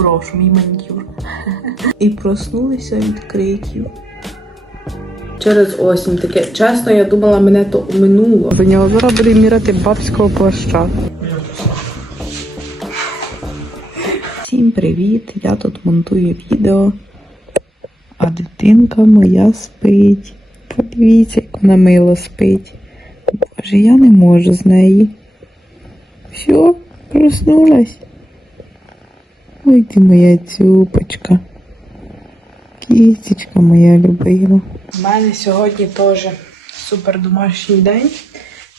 Прошу, мій манікюр. І проснулися від криків. Через осінь таке. Чесно, я думала, мене то минуло. За нього зараз буде міряти бабського плаща. Всім привіт! Я тут монтую відео, а дитинка моя спить. Подивіться, як вона мило спить. Боже, я не можу з неї. Все, проснулась. Ой ти моя цюпочка. Кістечка моя любима. У мене сьогодні теж супер домашній день.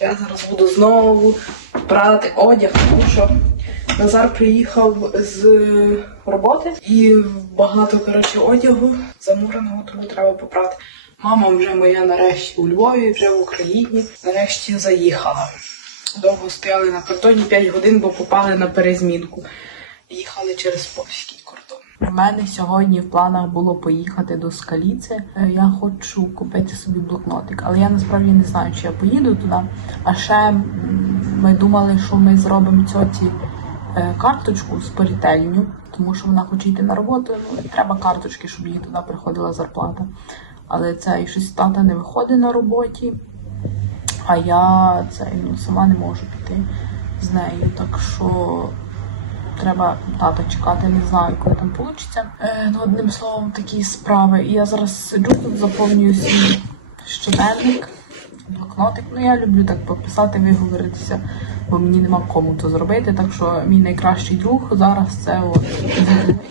Я зараз буду знову прати одяг, тому що Назар приїхав з роботи і багато коротше, одягу замуреного, тому треба попрати. Мама вже моя нарешті у Львові, вже в Україні. Нарешті заїхала. Довго стояли на кордоні 5 годин, бо попали на перезмінку. Їхали через польський кордон. У мене сьогодні в планах було поїхати до Скаліці. Е, Я хочу купити собі блокнотик, але я насправді не знаю, чи я поїду туди. А ще ми думали, що ми зробимо цьоці е, карточку з порітельню, тому що вона хоче йти на роботу. Ну треба карточки, щоб їй туди приходила зарплата. Але це і щось тата не виходить на роботі. А я це ну, сама не можу піти з нею. Так що треба тата чекати, не знаю, коли там вийде. Ну, одним словом, такі справи. І я зараз сиджу тут, заповнюю свій щоденник, блокнотик. Ну, я люблю так пописати, виговоритися, бо мені нема кому то зробити. Так що мій найкращий друг зараз це от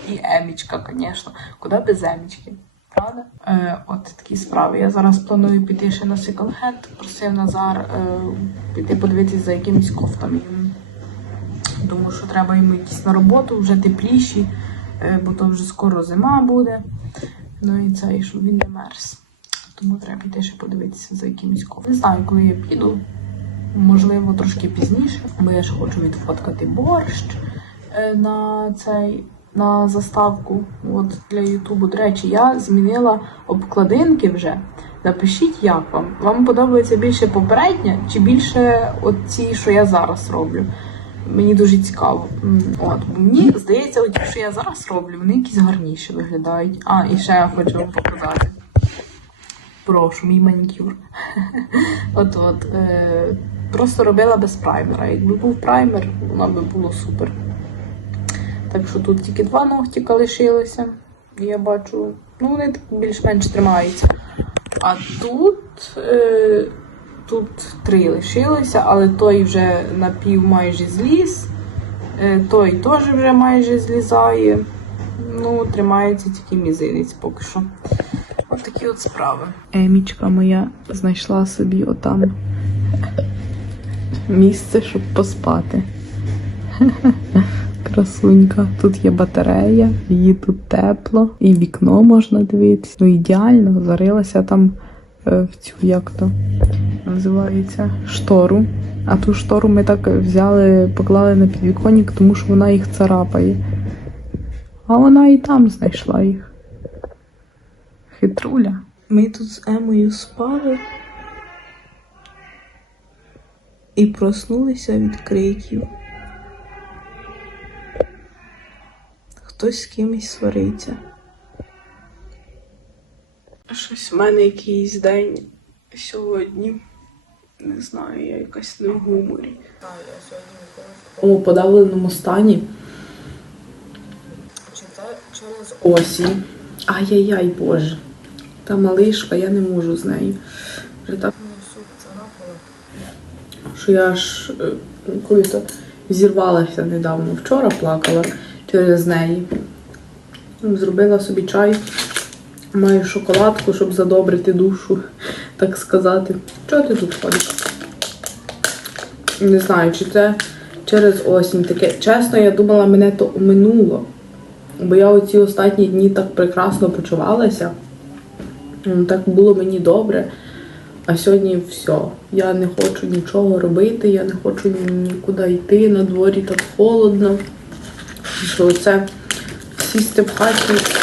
і Емічка, звісно. Куди без Емічки? Правда? Е, от такі справи. Я зараз планую піти ще на секонд-хенд. Просив Назар е, піти подивитися за якимись кофтами. Тому що треба йому якісь на роботу, вже тепліші, е, бо то вже скоро зима буде. Ну і це, і щоб він не мерз. Тому треба піти ще подивитися за якимось кофтами. Не знаю, коли я піду. Можливо, трошки пізніше, бо я ж хочу відфоткати борщ е, на цей на заставку от, для Ютубу. До речі, я змінила обкладинки вже. Напишіть, як вам. Вам подобається більше попередня чи більше от ці, що я зараз роблю? Мені дуже цікаво. От, мені здається, от що я зараз роблю, вони якісь гарніші виглядають. А, і ще я хочу вам показати. Прошу, мій манікюр. От от. Е, просто робила без праймера. Якби був праймер, воно би було супер. Так що тут тільки два ногтика лишилися. Я бачу, ну вони більш-менш тримаються. А тут, е, тут три лишилося, але той вже напів майже зліз. Е, той теж вже майже злізає. Ну, тримається тільки мізинець поки що. От такі от справи. Емічка моя знайшла собі отам місце, щоб поспати. Красунька. Тут є батарея, її тут тепло, і вікно можна дивитися. Ну ідеально, зарилася там е, в цю як то називається штору. А ту штору ми так взяли, поклали на підвіконник, тому що вона їх царапає. А вона і там знайшла їх. Хитруля. Ми тут з Емою спали і проснулися від криків. Хтось з кимось свариться. Щось в мене якийсь день сьогодні. Не знаю, я якась не в гуморі. У подавленому стані. Осінь. Ай-яй-яй, Боже. Та малишка, я не можу з нею. Вже так. Що я аж е, коли то зірвалася недавно. Вчора плакала через неї. Зробила собі чай. Маю шоколадку, щоб задобрити душу, так сказати. Чого ти тут ходиш? Не знаю, чи це через осінь таке. Чесно, я думала, мене то минуло. Бо я оці останні дні так прекрасно почувалася. Так було мені добре. А сьогодні все. Я не хочу нічого робити, я не хочу нікуди йти. На дворі так холодно. Що це сісти в хаті.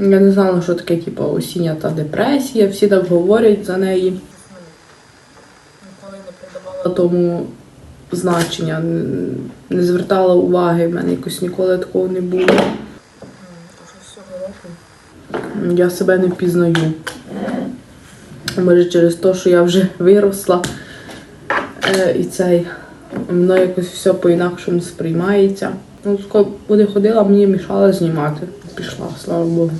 Я не знала, що таке, типу, осіння та депресія. Всі так говорять за неї. Тому значення, не звертала уваги, в мене якось ніколи такого не було. Я себе не впізнаю. Може через те, що я вже виросла е, і цей воно якось все по-інакшому сприймається. Ну, коли буде ходила, мені мішала знімати. Пішла, слава Богу.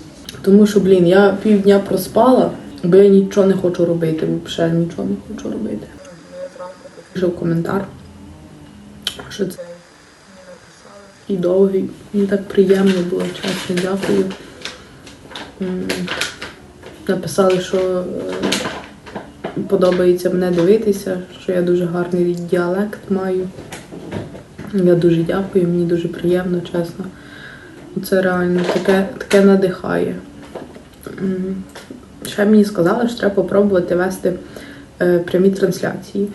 Тому що, блін, я півдня проспала, бо я нічого не хочу робити, взагалі нічого не хочу робити. Пішов коментар, що це і довгий. Мені так приємно було, чесно, дякую. Написали, що е, подобається мене дивитися, що я дуже гарний діалект маю. Я дуже дякую, мені дуже приємно, чесно. Це реально таке, таке надихає. Ще мені сказали, що треба попробувати вести е, прямі трансляції.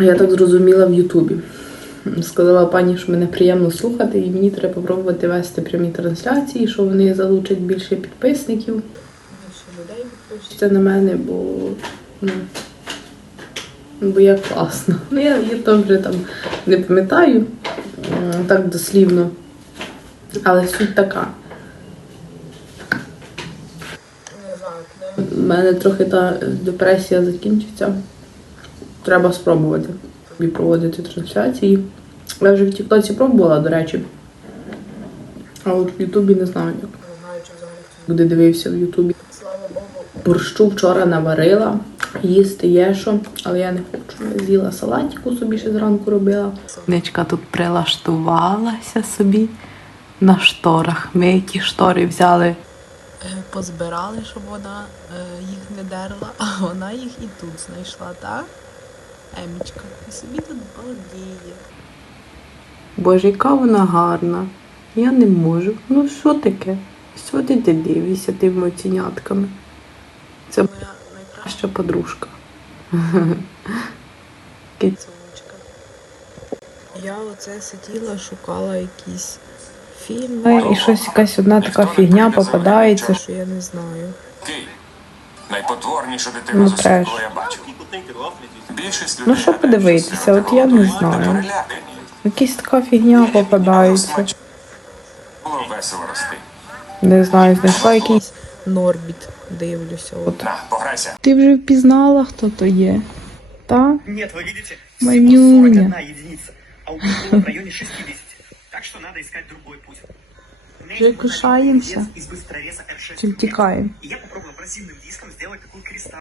Я так зрозуміла в Ютубі. Сказала пані, що мене приємно слухати, і мені треба попробувати вести прямі трансляції, що вони залучать більше підписників. Підпишуться на мене, бо, ну, бо я класна. Ну, я, я то вже там не пам'ятаю так дослівно. Але суть така. У мене трохи та депресія закінчиться. Треба спробувати собі проводити трансляції. Я вже в Тіктоці пробувала, до речі. А от в Ютубі не знаю як. Буде дивився в Ютубі. Борщу вчора наварила, їсти є що, але я не хочу. З'їла салатику собі ще зранку робила. Ничка тут прилаштувалася собі на шторах. Ми ті штори взяли. Е, позбирали, щоб вона е, їх не дерла, а вона їх і тут знайшла, так? Емічка. І собі тут балдіє. Боже, яка вона гарна. Я не можу. Ну що таке? Що ти ти дивишся тими оцінятками? Це моя найкраща подружка. Киця. Я оце сиділа, шукала якісь фільми. І щось якась одна така фігня попадається. що я не знаю. Кий. Найпотворніша дитина Ну, з усіх, треш. я людей Ну що подивитися, от я не знаю. Якась така фігня попадається. Було весело рости. Не знаю, знайшла якийсь. Норбіт дивлюся. От. На, пограйся. Ти вже впізнала, хто то є? Та? Нет, вы видите, Манюня. всего 41 единица, а у них было в районе 60. Так что надо искать другой путь. У меня Уже есть кушаемся. винец из быстрореза R6. Чи втікаємо? И я попробовал абразивным диском сделать такой кристалл.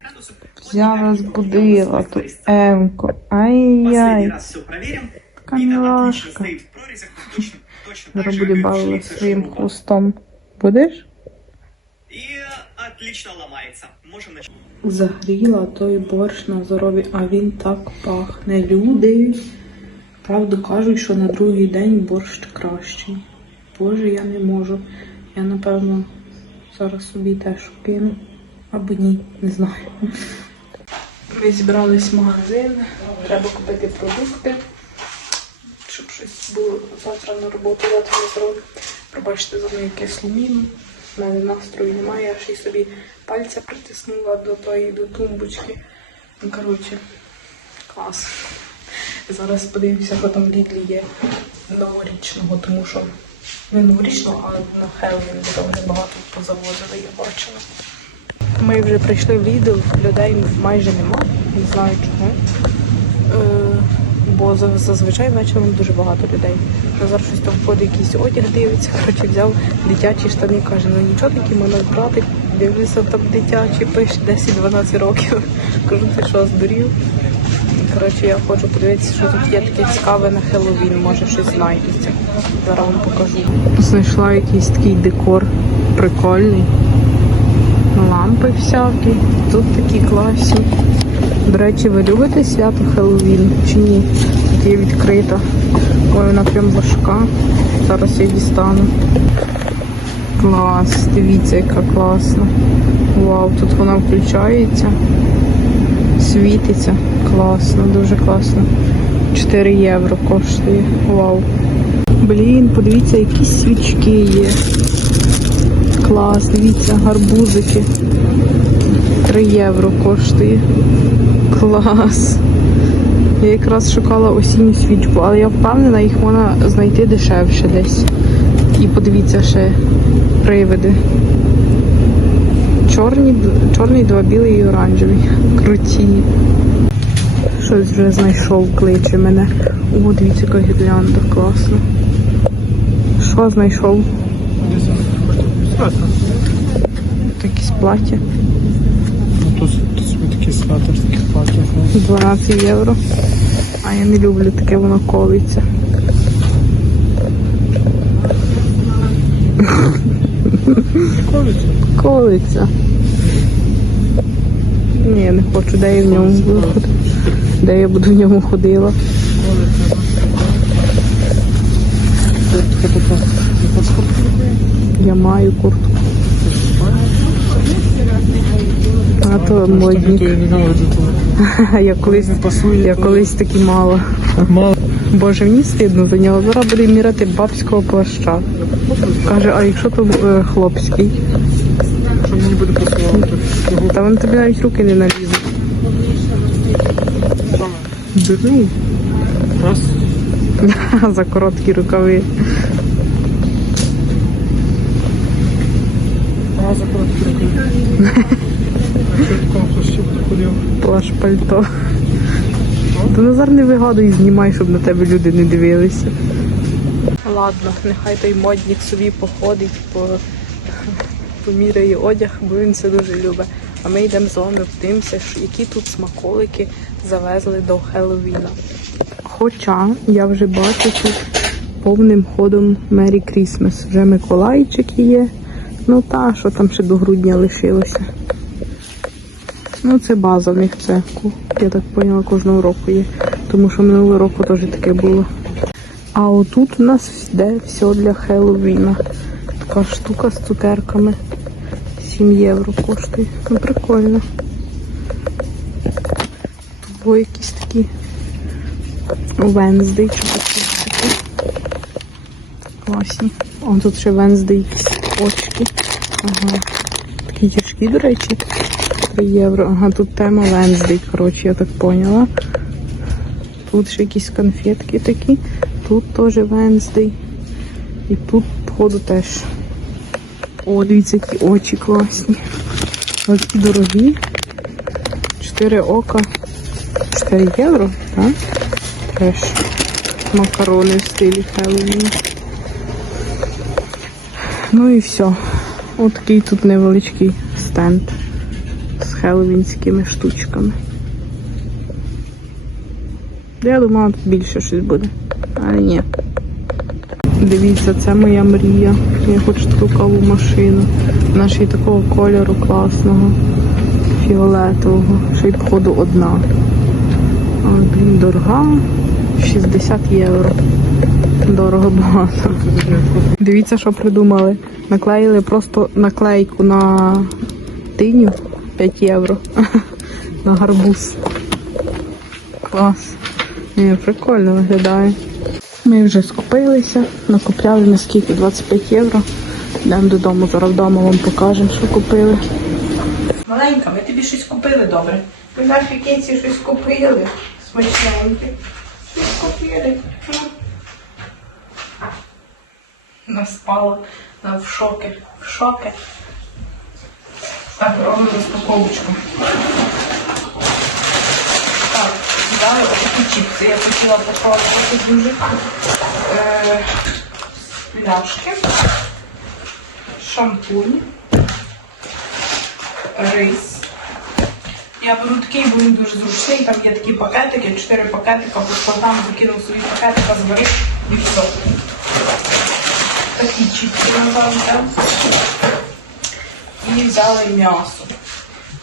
Я розбудила ту Емку. Последний Ай-яй. раз все проверим. Така Мина отлично милашка. стоит в прорезях, но точно, точно так Зараз же, буде как и бавитися шлица своїм шуруба. хвостом. Будеш? И э, отлично ломается. Можем начать. Загріла той борщ на здоров'я, а він так пахне. Люди. Правду кажуть, що на другий день борщ кращий. Боже, я не можу. Я напевно зараз собі теж кину. Або ні, не знаю. Ми зібрались в магазин, треба купити продукти, щоб щось було завтра на роботу, завтра не зроблю. Пробачте за мою кислу міну. У мене настрою немає, я ще й собі пальця притиснула до тої до тумбочки. Ну, коротше, клас. Зараз подивимося, що там в Лідлі є новорічного, тому що не новорічного, а на Хеллоуін там вже багато позавозили, я бачила. Ми вже прийшли в Лідл, людей майже нема, не знаю чого. Бо зазвичай вечором дуже багато людей. Зараз щось там входить, якийсь одяг дивиться. Коротше, взяв дитячі штани, каже, ну нічого такі можна брати. Дивлюся, там дитячі пише 10-12 років. Кажу, ти що, здурів? Коротше, я хочу подивитися, що тут є таке цікаве на Хеллоуін, може щось знайдеться. Зараз вам покажу. Знайшла якийсь такий декор прикольний. Лампи всякі. Тут такі класні. До речі, ви любите свято Хеллоуін чи ні? Тут є відкрита. Ой, вона прям важка. Зараз я дістану. Клас, дивіться, яка класна. Вау, тут вона включається. Світиться. Класно, дуже класно. 4 євро коштує. Вау. Блін, подивіться, які свічки є. Клас, дивіться, гарбузики. 3 євро коштує. Клас. Я якраз шукала осінню свічку, але я впевнена, їх можна знайти дешевше десь. І подивіться ще привиди. Чорні, чорний, два білий і оранжевий. Круті. Щось вже знайшов, кличе мене. О, дивіться, яка гірлянда, класно. Що знайшов? Якісь плаття. Ну, тут, собі такі святер, таких платів. 12 євро. А я не люблю таке, воно колиться. Колиться. Ні, я не хочу, де я в ньому буду ходити. Де я буду в ньому ходила. Я маю куртку. А то модник. Я колись, я колись таки мала. Мало. Боже, мені стидно за нього. Зараз буде міряти бабського плаща. Каже, а якщо то е, хлопський? Що мені буде пасувати? Та вони тобі навіть руки не налізуть. дурний. Раз. за короткі рукави. А, за короткі руки. Що такого хтось ще буде ходив? Плащ пальто. Та Назар не вигадуй, знімай, щоб на тебе люди не дивилися. Ладно, нехай той модник собі походить, по... поміряє одяг, бо він це дуже любить. А ми йдемо з вами вдивимося, які тут смаколики завезли до Хеллоуіна. Хоча я вже бачу тут повним ходом Мері Крісмас. Вже Миколайчик є. Ну та, що там ще до грудня лишилося. Ну, це база в них це, я так поняла, кожного року є. Тому що минулого року теж таке було. А отут у нас йде все для Хеллоуіна. Така штука з цукерками. 7 євро коштує. Ну, прикольно. Тут якісь такі Венздей чи такі. Класні. О, тут ще Венздей якісь. Ага. Такі тяжкі, до речі. 3 євро. Ага, тут тема Венздей, коротше, я так поняла. Тут ще якісь конфетки такі. Тут теж Венздей. І тут, походу, теж. О, дивіться, які очі класні. Які дорогі. 4 ока. 4 євро, так? Теж макарони в стилі Хеллоуін. Ну і все. От такий тут невеличкий стенд з хеллоуінськими штучками. Я думала, тут більше щось буде. Але ні. Дивіться, це моя мрія. Я хочу таку каву машину. Вона ще й такого кольору класного, фіолетового. Ще й походу одна. А, блін, дорога. 60 євро. Дорого багато. Дивіться, що придумали. Наклеїли просто наклейку на тиню 5 євро. На гарбуз. Клас. Ні, прикольно виглядає. Ми вже скупилися, накупляли на скільки 25 євро. Йдемо додому, зараз вдома вам покажемо, що купили. Маленька, ми тобі щось купили добре. Ми нашій кінці щось купили. Смачненьке. Щось купили. Ну. Вона в шокі. В шокі. Так, робимо розпаковочку. Так, далі такі чіпси. Я хотіла попробувати дуже. Е, пляшки. Шампунь рис. Я беру такий, бо він дуже зручний. Там є такі пакетики, чотири пакетика, по 100 грам закинув свої пакетика, зварив і все. Чіпки назавжди. І взяли м'ясо.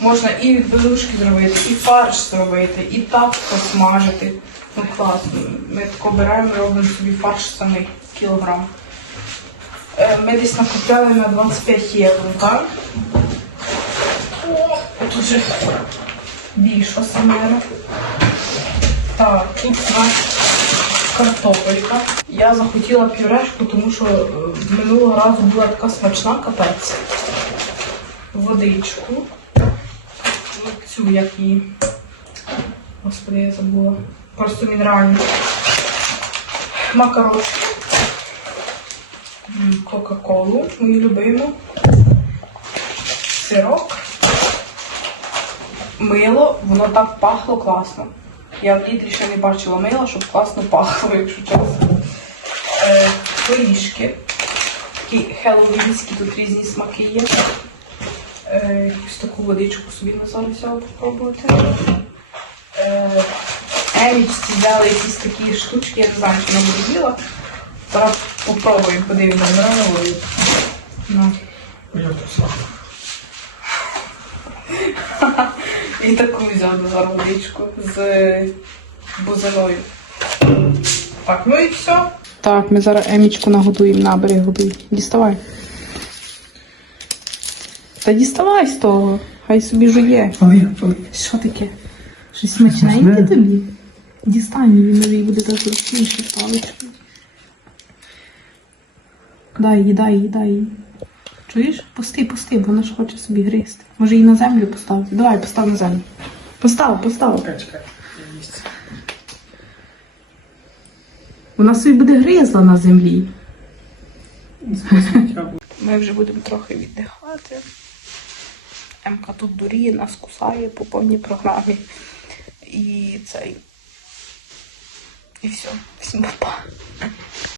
Можна і белушки зробити, і фарш зробити, і так посмажити. Ну класно. Ми тако беремо, робимо собі фарш самий кілограм. Е, Ми десь накупляли на 25 євро, так? Тут вже більше самера. Так, тут у нас картопелька. Я захотіла пюрешку, тому що е, минулого разу була така смачна капець. Водичку. Цю як її Господи, я забула. Просто мінеральні. Макарошки. Кока-колу, мою любиму. Сирок. Мило, воно так пахло класно. Я в літрі ще не бачила мила, щоб класно пахло, якщо чесно. Е, горішки. Такі хеллоуінські, тут різні смаки є. Е, якусь таку водичку собі на зараз взяла попробувати. Е, Емічці взяли якісь такі штучки, я не знаю, чи вона буде. Зараз попробуємо, подивимося, нравилось. Ну. І таку взяли зараз водичку з бузиною. Так, ну і все. Так, ми зараз Емічку нагодуємо, набери годуй. Діставай. Та діставай з того. Хай собі жує. Що таке? Щось смачненьке тобі? Дістань її, новий буде так зручніше паличкою. Дай їй, дай їй, дай їй. Чуєш? Пусти, пусти, бо вона ж хоче собі гризти. Може її на землю поставити? Давай, постав на землю. Постав, постав. Чекай, чекай. Вона собі буде гризла на землі. Ми вже будемо трохи віддихати. Емка тут дуріє, нас кусає по повній програмі. І цей. І все. Всім па.